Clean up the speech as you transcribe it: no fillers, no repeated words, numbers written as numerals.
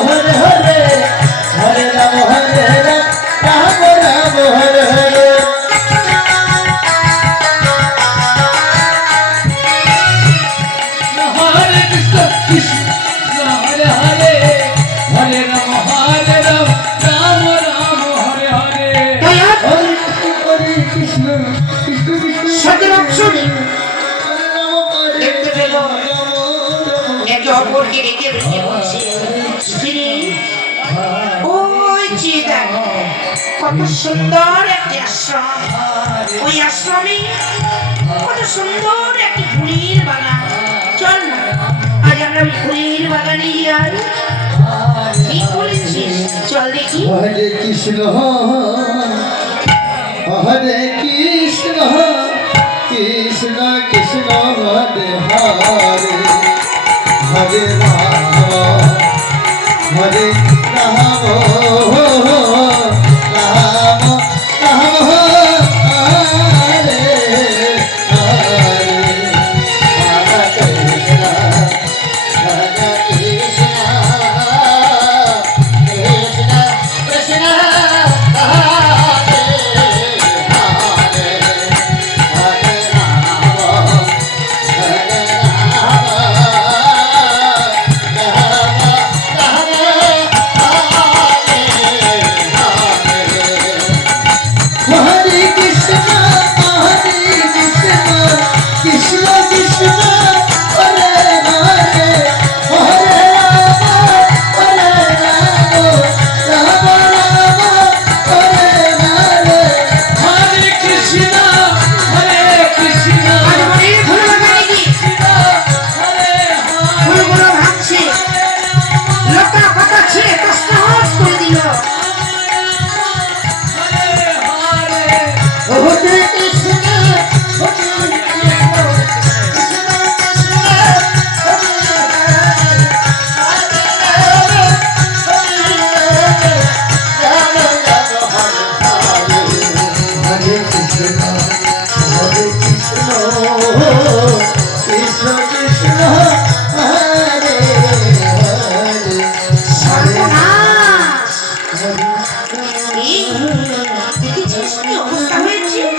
হরে হরে হরে রাম রাম রাম হরে হরে হরে কৃষ্ণ কৃষ্ণ হরে হরে হরে রাম রাম রাম হরে হরে হরে কৃষ্ণ কৃষ্ণ কৃষ্ণ সত্যবান শুনি দেখতে পেল একে অপরকে রেখে রেখে বলছে স্ত্রী ওই যে দেখো কত সুন্দর একটি আশ্রম ওই আশ্রমে কত সুন্দর একটি ফুলের বাগান চল না আজ আমরা ফুলের বাগানে যাই কি বলেছিস চল দেখি হরে কৃষ্ণ কৃষ্ণ কৃষ্ণ হরে হরে হরে রাম